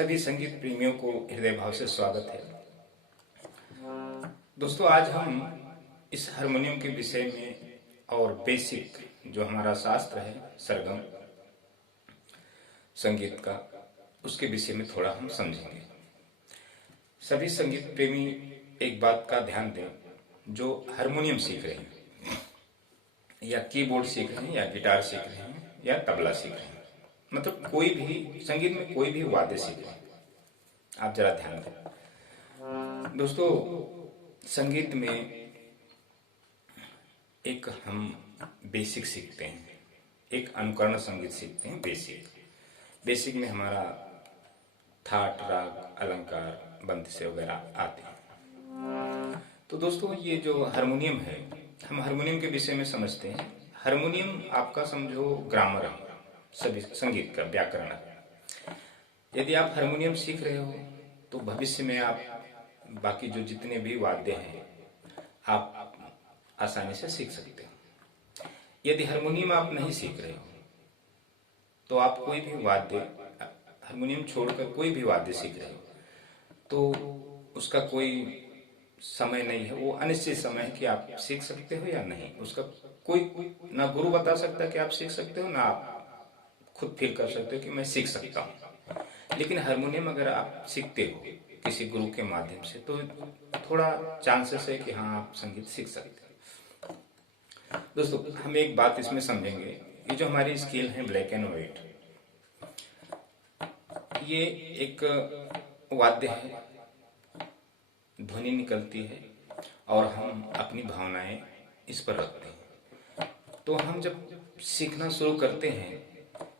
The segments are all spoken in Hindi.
सभी संगीत प्रेमियों को हृदय भाव से स्वागत है। दोस्तों, आज हम इस हारमोनियम के विषय में और बेसिक जो हमारा शास्त्र है सरगम संगीत का, उसके विषय में थोड़ा हम समझेंगे। सभी संगीत प्रेमी एक बात का ध्यान दें, जो हारमोनियम सीख रहे हैं या कीबोर्ड सीख रहे हैं या गिटार सीख रहे हैं या तबला सीख रहे हैं, मतलब कोई भी संगीत में कोई भी वाद्य सीख रहे हैं, आप जरा ध्यान दें। दोस्तों, संगीत में एक हम बेसिक सीखते हैं, एक अनुकरण संगीत सीखते हैं। बेसिक में हमारा थाट, राग, अलंकार, बंदिशें वगैरह आते हैं। तो दोस्तों, ये जो हारमोनियम है, हम हारमोनियम के विषय में समझते हैं। हारमोनियम आपका समझो ग्रामर है, सभी संगीत का व्याकरण है। यदि आप हारमोनियम सीख रहे हो तो भविष्य में आप बाकी जो जितने भी वाद्य हैं आप आसानी से सीख सकते हो। यदि हारमोनियम आप नहीं सीख रहे हो तो आप कोई भी वाद्य, हारमोनियम छोड़कर कोई भी वाद्य सीख रहे हो तो उसका कोई समय नहीं है, वो अनिश्चित समय है कि आप सीख सकते हो या नहीं। उसका कोई ना गुरु बता सकता कि आप सीख सकते हो, ना आप खुद फील कर सकते हो कि मैं सीख सकता हूँ। लेकिन हारमोनियम अगर आप सीखते हो किसी गुरु के माध्यम से तो थोड़ा चांसेस है कि हाँ, आप संगीत सीख सकते हो। दोस्तों, हम एक बात इसमें समझेंगे, ये जो हमारी स्केल है ब्लैक एंड व्हाइट, ये एक वाद्य है, ध्वनि निकलती है और हम अपनी भावनाएं इस पर रखते हैं। तो हम जब सीखना शुरू करते हैं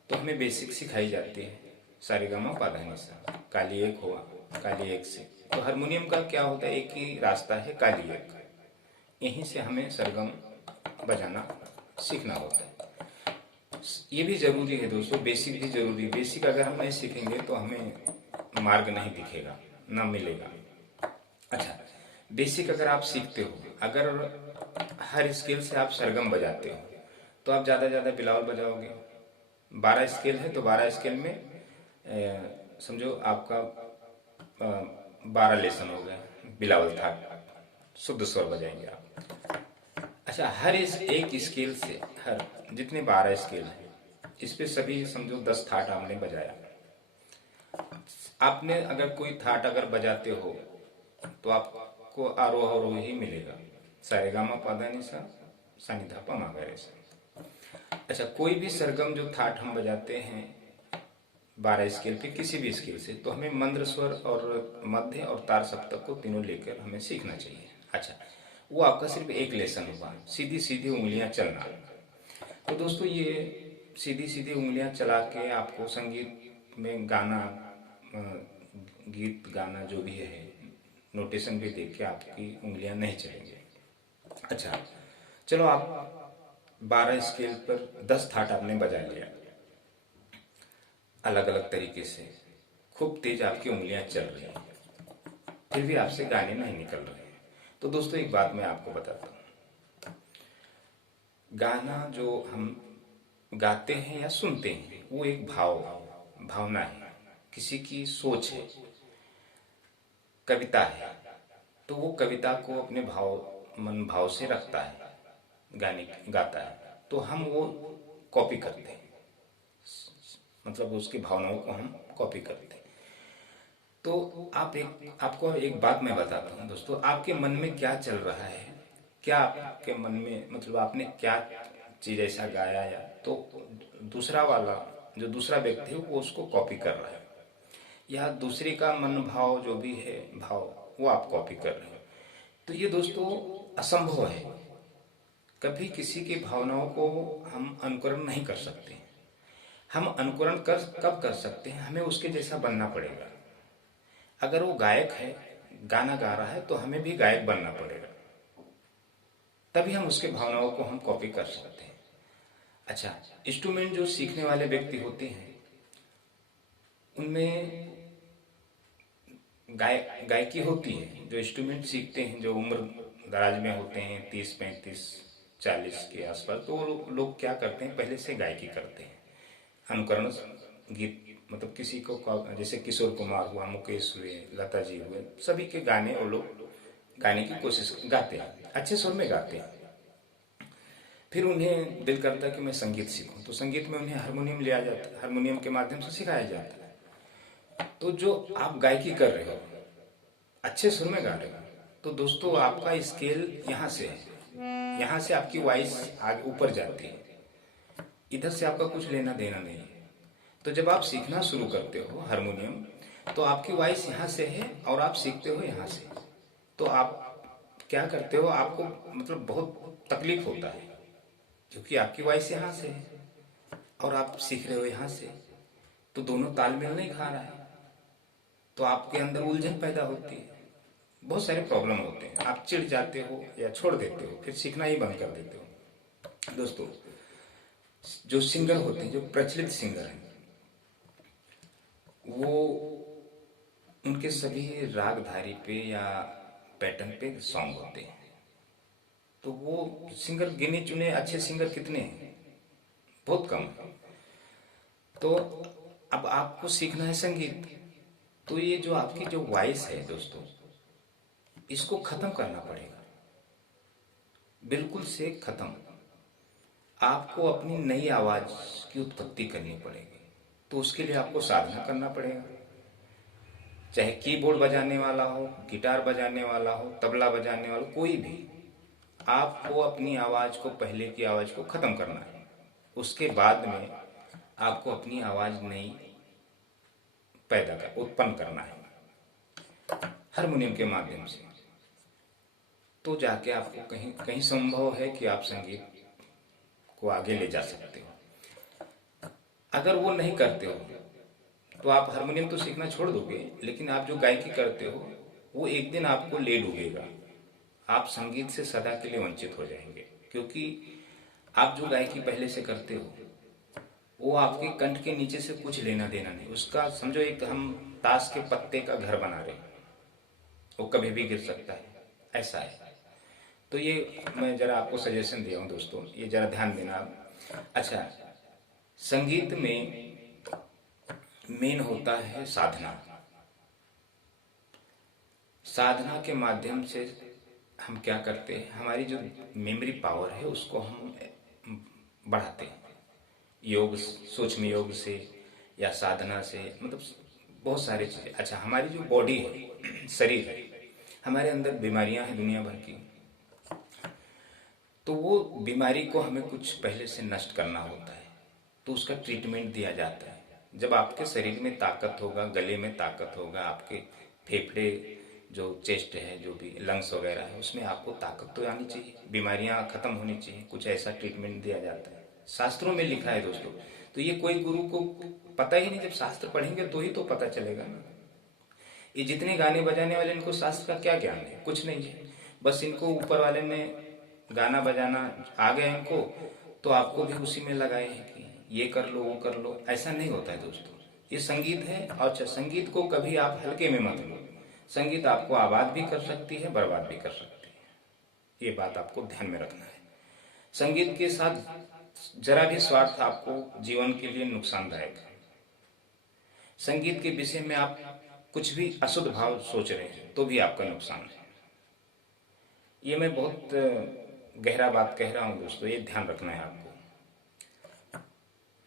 तो हमें बेसिक सिखाई जाती है, सारेगामा पाधानीसा, काली एक हुआ, काली एक से। तो हारमोनियम का क्या होता है, एक ही रास्ता है, काली एक। यहीं से हमें सरगम बजाना सीखना होता है। ये भी जरूरी है दोस्तों, बेसिक भी जरूरी है। बेसिक अगर हम नहीं सीखेंगे तो हमें मार्ग नहीं दिखेगा, ना मिलेगा। अच्छा, बेसिक अगर आप सीखते हो, अगर हर स्केल से आप सरगम बजाते हो तो आप ज्यादा बिलावल बजाओगे। 12 स्केल है तो 12 स्केल में समझो आपका 12 लेसन हो गया, बिलावल था, शुद्ध स्वर बजाएंगे आप। अच्छा, हर इस एक स्केल से, हर जितने 12 स्केल है इस पे सभी समझो 10 थाट आपने बजाया। आपने अगर कोई थाट अगर बजाते हो तो आपको आरोह अवरोह ही मिलेगा, सारेगामा पाधानीसा, सानिधा मागरेसा। अच्छा, कोई भी सरगम जो थाट हम बजाते हैं 12 स्केल पे, किसी भी स्केल से, तो हमें मंद्र स्वर और मध्य और तार सप्तक को तीनों लेकर हमें सीखना चाहिए। अच्छा, वो आपका सिर्फ एक लेसन होगा, सीधी सीधी उंगलियां चलना। तो दोस्तों, ये सीधी सीधी उंगलियां चला के आपको संगीत में गाना, गीत गाना जो भी है, नोटेशन भी देख के आपकी उंगलियां नहीं चलेंगे। अच्छा, चलो आप 12 स्केल पर 10 थाट आपने बजा लिया अलग अलग तरीके से, खूब तेज आपकी उंगलियां चल रही हैं, फिर भी आपसे गाने नहीं निकल रहे हैं। तो दोस्तों, एक बात मैं आपको बताता हूँ, गाना जो हम गाते हैं या सुनते हैं वो एक भावना है, किसी की सोच है, कविता है। तो वो कविता को अपने मन भाव से रखता है, गाने गाता है, तो हम वो कॉपी करते हैं, मतलब उसकी भावनाओं को हम कॉपी करते हैं। तो आपको एक बात मैं बताता हूँ दोस्तों, आपके मन में क्या चल रहा है, क्या आपके मन में, मतलब आपने क्या चीज ऐसा गाया, या तो दूसरा वाला जो दूसरा व्यक्ति है वो उसको कॉपी कर रहा है, या दूसरे का मन भाव जो भी है भाव वो आप कॉपी कर रहे हो। तो ये दोस्तों असंभव है, कभी किसी की भावनाओं को हम अनुकरण नहीं कर सकते। हम अनुकरण कब कर सकते हैं, हमें उसके जैसा बनना पड़ेगा। अगर वो गायक है, गाना गा रहा है, तो हमें भी गायक बनना पड़ेगा, तभी हम उसके भावनाओं को हम कॉपी कर सकते हैं। अच्छा, इंस्ट्रूमेंट जो सीखने वाले व्यक्ति होते हैं उनमें गायकी होती है। जो इंस्ट्रूमेंट सीखते हैं, जो उम्र दराज में होते हैं, 30, 35, 40 के आसपास, तो वो लोग क्या करते हैं, पहले से गायकी करते हैं, अनुकरण गीत मतलब किसी को जैसे किशोर कुमार हुआ, मुकेश हुए, लता जी हुए, सभी के गाने वो लोग गाने की कोशिश गाते हैं, अच्छे सुर में गाते हैं। फिर उन्हें दिल करता है कि मैं संगीत सीखूं, तो संगीत में उन्हें हारमोनियम लिया जाता है, हारमोनियम के माध्यम से सिखाया जाता है। तो जो आप गायकी कर रहे हो, अच्छे सुर में गा रहे हो, तो दोस्तों आपका स्केल यहाँ से है, यहाँ से आपकी वॉइस आगे ऊपर जाती है, इधर से आपका कुछ लेना देना नहीं है। तो जब आप सीखना शुरू करते हो हारमोनियम, तो आपकी वॉइस यहाँ से है और आप सीखते हो यहाँ से। तो आप क्या करते हो, आपको मतलब बहुत तकलीफ होता है, क्योंकि आपकी वॉइस यहाँ से है और आप सीख रहे हो यहाँ से, तो दोनों तालमेल नहीं खा रहा है, तो आपके अंदर उलझन पैदा होती है, बहुत सारे प्रॉब्लम होते हैं, आप चिढ़ जाते हो या छोड़ देते हो, फिर सीखना ही बंद कर देते हो। दोस्तों जो सिंगर होते हैं, जो प्रचलित सिंगर हैं, वो उनके सभी रागधारी पे या पैटर्न पे सॉन्ग होते हैं। तो वो सिंगर गिने चुने अच्छे सिंगर कितने हैं, बहुत कम। तो अब आपको सीखना है संगीत, तो ये जो आपकी जो वॉइस है दोस्तों, इसको खत्म करना पड़ेगा, बिल्कुल से खत्म। आपको अपनी नई आवाज की उत्पत्ति करनी पड़ेगी, तो उसके लिए आपको साधना करना पड़ेगा। चाहे कीबोर्ड बजाने वाला हो, गिटार बजाने वाला हो, तबला बजाने वाला, कोई भी, आपको अपनी आवाज को, पहले की आवाज को खत्म करना है। उसके बाद में आपको अपनी आवाज नई उत्पन्न करना है हारमोनियम के माध्यम से। तो जाके आपको कहीं कहीं संभव है कि आप संगीत को आगे ले जा सकते हो। अगर वो नहीं करते हो तो आप हारमोनियम तो सीखना छोड़ दोगे, लेकिन आप जो गायकी करते हो वो एक दिन आपको ले डूबेगा, आप संगीत से सदा के लिए वंचित हो जाएंगे। क्योंकि आप जो गायकी पहले से करते हो वो आपके कंठ के नीचे से कुछ लेना देना नहीं। उसका समझो एक हम ताश के पत्ते का घर बना रहे हैं, वो कभी भी गिर सकता है, ऐसा है। तो ये मैं जरा आपको सजेशन दिया हूँ दोस्तों, ये जरा ध्यान देना आप। अच्छा, संगीत में मेन होता है साधना। साधना के माध्यम से हम क्या करते हैं, हमारी जो मेमोरी पावर है उसको हम बढ़ाते हैं, योग, सूक्ष्म योग से या साधना से, मतलब बहुत सारी चीजें। अच्छा, हमारी जो बॉडी है, शरीर है, हमारे अंदर बीमारियां हैं दुनिया भर की, तो वो बीमारी को हमें कुछ पहले से नष्ट करना होता है, तो उसका ट्रीटमेंट दिया जाता है। जब आपके शरीर में ताकत होगा, गले में ताकत होगा, आपके फेफड़े जो चेस्ट है, जो भी लंग्स वगैरह है, उसमें आपको ताकत तो आनी चाहिए, बीमारियां खत्म होनी चाहिए, कुछ ऐसा ट्रीटमेंट दिया जाता है, शास्त्रों में लिखा है दोस्तों। तो ये कोई गुरु को पता ही नहीं, जब शास्त्र पढ़ेंगे तो ही तो पता चलेगा ना। ये जितने गाने बजाने वाले, इनको शास्त्र का क्या ज्ञान है, कुछ नहीं है। बस इनको ऊपर वाले ने गाना बजाना आ गया इनको, तो आपको भी उसी में लगाए हैं कि ये कर लो वो कर लो। ऐसा नहीं होता है दोस्तों, ये संगीत है। और संगीत को कभी आप हल्के में मत लो, संगीत आपको आबाद भी कर सकती है, बर्बाद भी कर सकती है, ये बात आपको ध्यान में रखना है। संगीत के साथ जरा भी स्वार्थ आपको जीवन के लिए नुकसानदायक है। संगीत के विषय में आप कुछ भी अशुद्ध भाव सोच रहे हैं तो भी आपका नुकसान है। ये मैं बहुत गहरा बात कह रहा हूं दोस्तों, ये ध्यान रखना है आपको।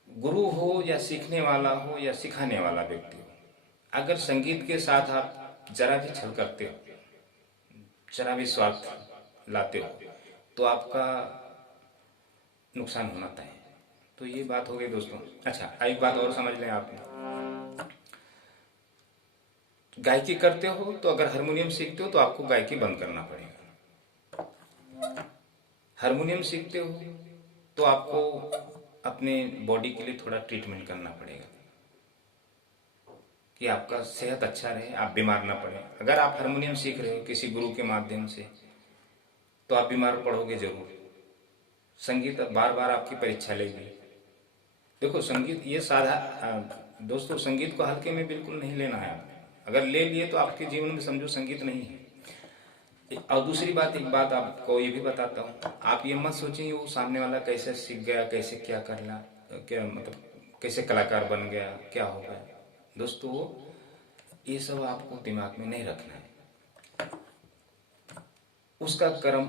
गुरु हो या सीखने वाला हो या सिखाने वाला व्यक्ति हो, अगर संगीत के साथ आप जरा भी छल करते हो, जरा भी स्वार्थ लाते हो, तो आपका नुकसान होना तय है। तो ये बात हो गई दोस्तों। अच्छा, एक बात और समझ लें आप, गायकी करते हो तो अगर हारमोनियम सीखते हो तो आपको गायकी बंद करना पड़ेगा। हारमोनियम सीखते हो तो आपको अपने बॉडी के लिए थोड़ा ट्रीटमेंट करना पड़ेगा कि आपका सेहत अच्छा रहे, आप बीमार ना पड़े। अगर आप हारमोनियम सीख रहे हो किसी गुरु के माध्यम से, तो आप बीमार पड़ोगे जरूर। संगीत बार बार आपकी परीक्षा लेगी। देखो, संगीत ये दोस्तों, संगीत को हल्के में बिल्कुल नहीं लेना है। आप अगर ले लिए तो आपके जीवन में समझो संगीत नहीं है। और दूसरी बात, एक बात आपको ये भी बताता हूँ, आप ये मत सोचिए वो सामने वाला कैसे सीख गया, कैसे क्या करना, क्या मतलब कैसे कलाकार बन गया, क्या हो गया। दोस्तों ये सब आपको दिमाग में नहीं रखना है। उसका कर्म,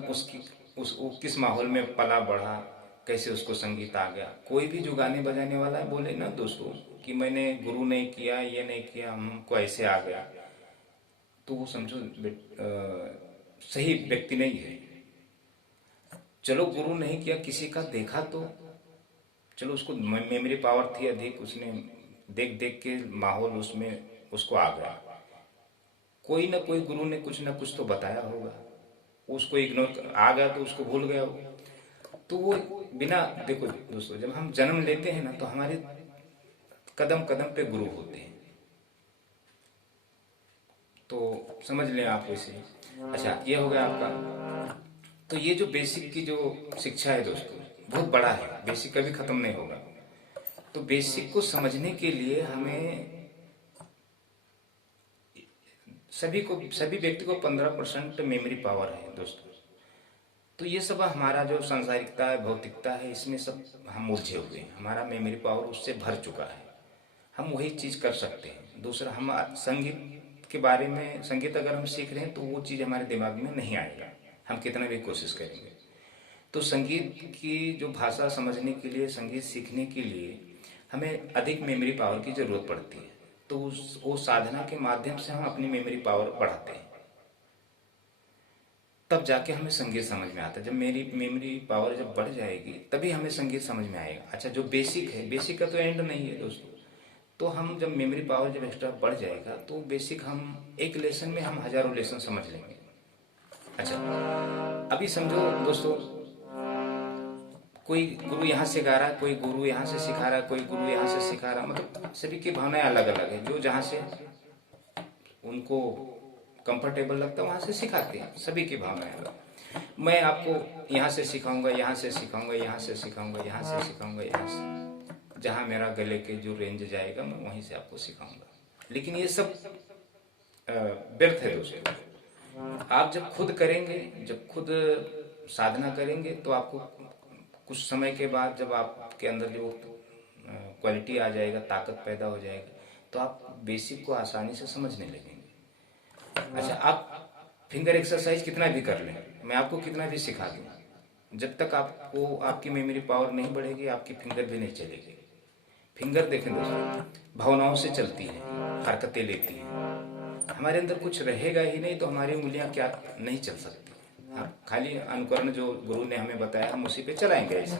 वो किस माहौल में पला बढ़ा, कैसे उसको संगीत आ गया। कोई भी जो गाने बजाने वाला है बोले ना दोस्तों कि मैंने गुरु नहीं किया, ये नहीं किया, हमको ऐसे आ गया, तो वो समझो सही व्यक्ति नहीं है। चलो गुरु नहीं किया, किसी का देखा तो चलो, उसको मेमोरी पावर थी अधिक, उसने देख देख के माहौल उसमें उसको आ गया। कोई ना कोई गुरु ने कुछ ना कुछ तो बताया होगा, उसको इग्नोर आ गया तो उसको भूल गया हो। तो वो बिना, देखो दोस्तों, जब हम जन्म लेते हैं ना तो हमारे कदम कदम पे गुरु होते हैं, तो समझ लें आप वैसे। अच्छा, ये हो गया आपका। तो ये जो बेसिक की जो शिक्षा है दोस्तों, बहुत बड़ा है, बेसिक कभी खत्म नहीं होगा। तो बेसिक को समझने के लिए हमें सभी व्यक्ति को 15% मेमोरी पावर है दोस्तों। तो ये सब हमारा जो सांसारिकता है, भौतिकता है, इसमें सब हम उलझे हुए हैं। हमारा मेमोरी पावर उससे भर चुका है, हम वही चीज कर सकते हैं। दूसरा, हम संगीत के बारे में, संगीत अगर हम सीख रहे हैं तो वो चीज हमारे दिमाग में नहीं आएगा, हम कितना भी कोशिश करेंगे। तो संगीत की जो भाषा समझने के लिए, संगीत सीखने के लिए हमें अधिक मेमोरी पावर की जरूरत पड़ती है। तो वो साधना के माध्यम से हम अपनी मेमोरी पावर बढ़ाते हैं, तब जाके हमें संगीत समझ में आता है। जब मेरी मेमोरी पावर जब बढ़ जाएगी तभी हमें संगीत समझ में आएगा। अच्छा, जो बेसिक है, बेसिक का तो एंड नहीं है दोस्तों। तो हम जब मेमोरी पावर जब एक्स्ट्रा बढ़ जाएगा तो बेसिक हम एक लेसन में हम हजारों लेसन समझ लेंगे। अच्छा, अभी समझो दोस्तों, कोई गुरु यहाँ से गा रहा है, कोई गुरु यहाँ से सिखा रहा है, कोई गुरु यहाँ से सिखा रहा है, मतलब सभी की भावनाएं अलग अलग है। जो जहाँ से उनको कंफर्टेबल लगता है वहां से सिखाते हैं, सभी की भावनाएं अलग। मैं आपको यहाँ से सिखाऊंगा, यहाँ से सिखाऊंगा, यहाँ से सिखाऊंगा, यहाँ से सिखाऊंगा, यहाँ से, जहाँ मेरा गले के जो रेंज जाएगा मैं वहीं से आपको सिखाऊंगा। लेकिन ये सब व्यर्थ है दोस्तों। आप जब खुद करेंगे, जब खुद साधना करेंगे तो आपको कुछ समय के बाद जब आपके अंदर जो क्वालिटी आ जाएगा, ताकत पैदा हो जाएगा, तो आप बेसिक को आसानी से समझने लगेंगे। अच्छा, आप फिंगर एक्सरसाइज कितना भी कर लें, मैं आपको कितना भी सिखा दूं, जब तक आपको आपकी मेमोरी पावर नहीं बढ़ेगी आपकी फिंगर भी नहीं चलेगी। फिंगर देखें दोस्तों, भावनाओं से चलती है, हरकतें लेती हैं। हमारे अंदर कुछ रहेगा ही नहीं तो हमारी उंगलियां क्या नहीं चल सकती। हाँ, खाली अनुकरण जो गुरु ने हमें बताया हम उसी पे चलाएंगे ऐसे।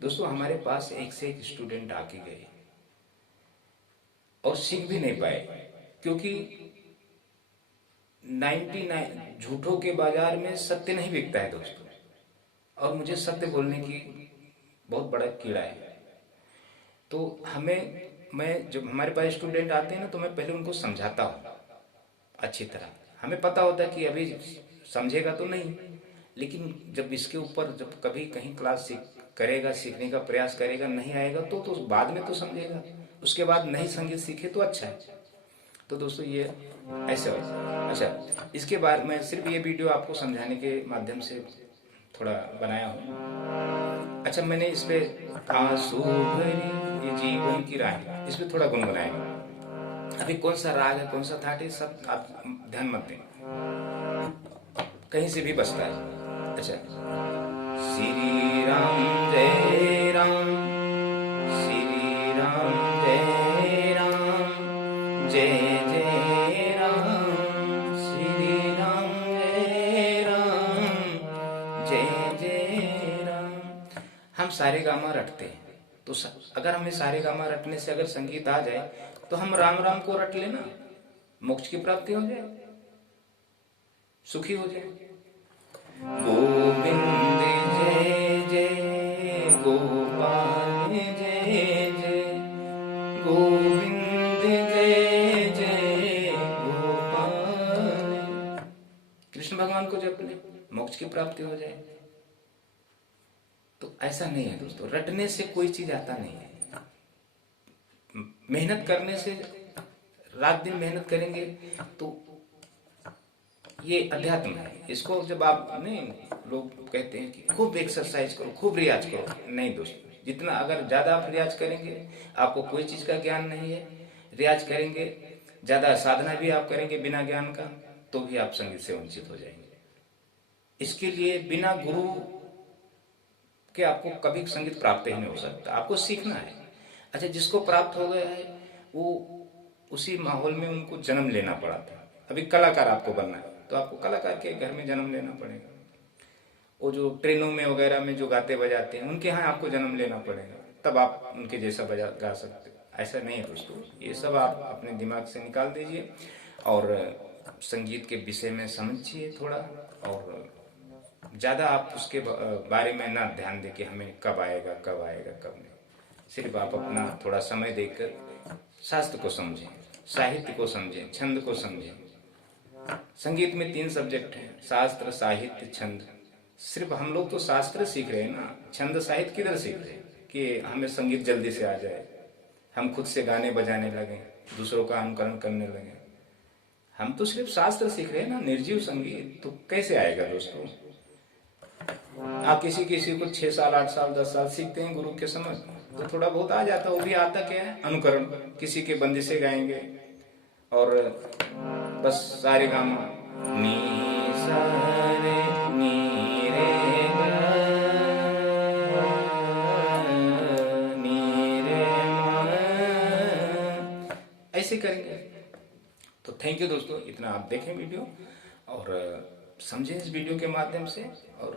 दोस्तों, हमारे पास एक से एक स्टूडेंट आके गए और सीख भी नहीं पाए, क्योंकि 99 झूठों के बाजार में सत्य नहीं बिकता है दोस्तों। और मुझे सत्य बोलने की बहुत बड़ा कीड़ा है। तो मैं जब हमारे पास स्टूडेंट आते हैं ना तो मैं पहले उनको समझाता हूँ अच्छी तरह। हमें पता होता है कि अभी समझेगा तो नहीं, लेकिन जब इसके ऊपर जब कभी कहीं क्लास करेगा, सीखने का प्रयास करेगा, नहीं आएगा तो बाद में तो समझेगा। उसके बाद नहीं संगीत सीखे तो अच्छा है। तो दोस्तों ये ऐसे हो। अच्छा, इसके बाद मैं सिर्फ ये वीडियो आपको समझाने के माध्यम से थोड़ा बनाया हूँ। अच्छा, मैंने इस पे आंसू भरी ये जीवन की राह, इस पे थोड़ा गुनगुनाएंगे। अभी कौन सा राग है, कौन सा थाट है, सब आप ध्यान मत दें, कहीं से भी बसता है। अच्छा, श्री राम जय राम, श्री राम जय राम, जय जय राम, श्री राम जय राम, जय जय राम। हम सारे गामा रटते हैं, तो अगर हमें सारे गामा रटने से अगर संगीत आ जाए तो हम राम राम को रट लेना, मोक्ष की प्राप्ति हो जाए, सुखी हो जाए। गोविंद जय जय गोपाल जय जय, गोविंद जय जय गोपाल। कृष्ण भगवान को जप ले, मोक्ष की प्राप्ति हो जाए। तो ऐसा नहीं है दोस्तों, रटने से कोई चीज आता नहीं है। मेहनत करने से, रात दिन मेहनत करेंगे तो ये अध्यात्म है। इसको जब आप नहीं, लोग कहते हैं कि खूब एक्सरसाइज करो, खूब रियाज करो, नहीं दोस्तों, जितना अगर ज़्यादा आप रियाज करेंगे, आपको कोई चीज़ का ज्ञान नहीं है, रियाज करेंगे, ज़्यादा साधना भी आप करेंगे बिना ज्ञान का, तो भी आप संगीत से वंचित हो जाएंगे। इसके लिए बिना गुरु के आपको कभी संगीत प्राप्त ही नहीं हो सकता, आपको सीखना है। अच्छा, जिसको प्राप्त हो गया है वो उसी माहौल में उनको जन्म लेना पड़ा था। अभी कलाकार आपको बनना है तो आपको कलाकार के घर में जन्म लेना पड़ेगा। वो जो ट्रेनों में वगैरह में जो गाते बजाते हैं उनके यहाँ आपको जन्म लेना पड़ेगा, तब आप उनके जैसा बजा गा सकते। ऐसा नहीं है दोस्तों, ये सब आप अपने दिमाग से निकाल दीजिए और संगीत के विषय में समझिए थोड़ा, और ज़्यादा आप उसके बारे में ना ध्यान दें कि हमें कब आएगा कब आएगा कब नहीं। सिर्फ आप अपना थोड़ा समय देकर शास्त्र को समझें, साहित्य को समझें, छंद को समझें। संगीत में 3 सब्जेक्ट हैं, शास्त्र, साहित्य, छंद। सिर्फ हम लोग तो शास्त्र सीख रहे हैं ना, छंद साहित्य किधर सीख रहे हैं कि हमें संगीत जल्दी से आ जाए, हम खुद से गाने बजाने लगे, दूसरों का अनुकरण करने लगे। हम तो सिर्फ शास्त्र सीख रहे हैं ना, निर्जीव संगीत तो कैसे आएगा दोस्तों। आप किसी किसी को 6 साल 8 साल 10 साल सीखते हैं गुरु के समझ, तो थोड़ा बहुत आ जाता है। वो भी आता क्या है, अनुकरण, किसी के बंदिशें गाएंगे और बस सारे गामा नी सा रे नी रे गा नी रे मा, ऐसे करेंगे। तो थैंक यू दोस्तों, इतना आप देखें वीडियो और समझें इस वीडियो के माध्यम से, और